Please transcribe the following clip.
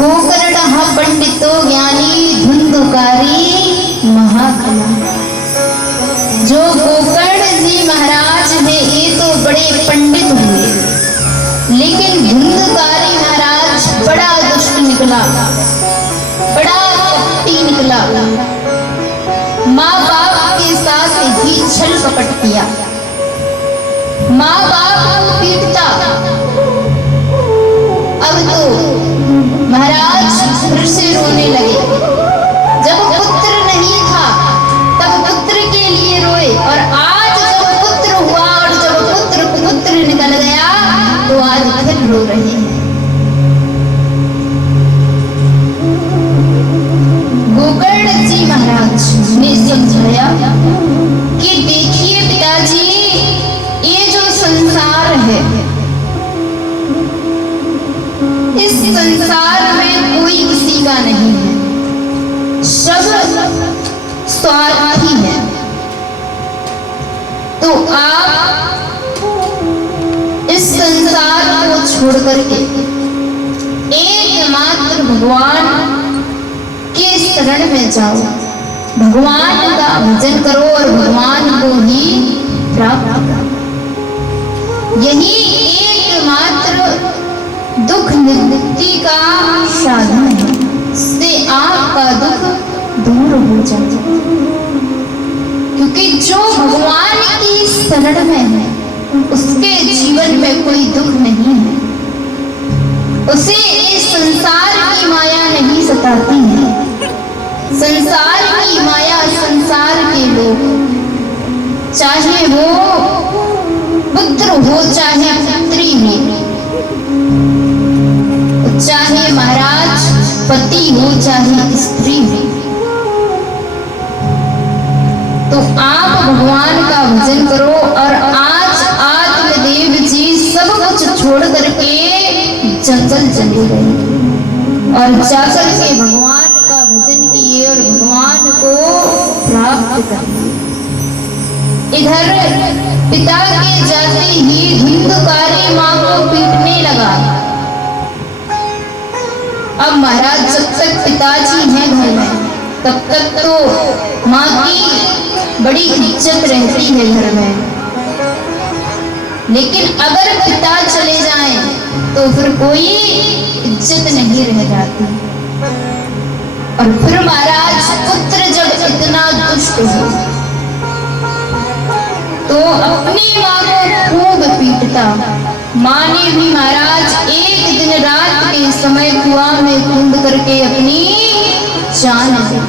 गोकर्ण पंडितो ज्ञानी धुंधुकारी महाकला। जो गोकर्ण जी महाराज है ये तो बड़े पंडित हुए, लेकिन धुंधुकारी महाराज बड़ा दुष्ट निकला, बड़ा कपटी निकला। माँ बाप के साथ ही छल कपट किया, माँ बाप को पीटता। अब तो महाराज फिर से रोने लगे। जब पुत्र नहीं था तब पुत्र के लिए रोए, और आज जब पुत्र हुआ और जब पुत्र निकल गया तो आज फिर रो रहे हैं। गोकर्ण जी महाराज ने समझाया कि देखिए पिताजी, ये जो संसार है, इस संसार में कोई किसी का नहीं है, सब स्वार्थी है। तो आप इस संसार को छोड़ करके एकमात्र भगवान के शरण में जाओ, भगवान का भजन करो और भगवान को ही प्राप्त करो। यही एकमात्र दुख निवृत्ति का साधन है, इससे आपका दुख दूर हो जाए। क्योंकि जो भगवान की शरण में है उसके जीवन में कोई दुख नहीं है, उसे इस संसार की माया नहीं सताती है। संसार की माया, संसार के लोग, चाहे वो पुत्र हो चाहे पुत्री हो, चाहे महाराज पति हो चाहे स्त्री हो, तो आप भगवान का भजन करो। और आज आत्मदेव जी सब कुछ छोड़ करके जंगल चले गए और जाकर के भगवान का भजन किए और भगवान को प्राप्त कर लिए। इधर पिता के जाते ही धुंधुकारी माँ को पीटने लगा। अब महाराज जब तक पिताजी हैं घर में तब तक तो माँ की बड़ी इज्जत रहती है घर में, लेकिन अगर पिता चले जाएं तो फिर कोई इज्जत नहीं रह जाती। और फिर महाराज पुत्र जब इतना दुष्ट हो तो अपनी माँ को खूब पीटता। माँ ने भी महाराज एक दिन रात के समय कुआं में कूद करके अपनी जान दी।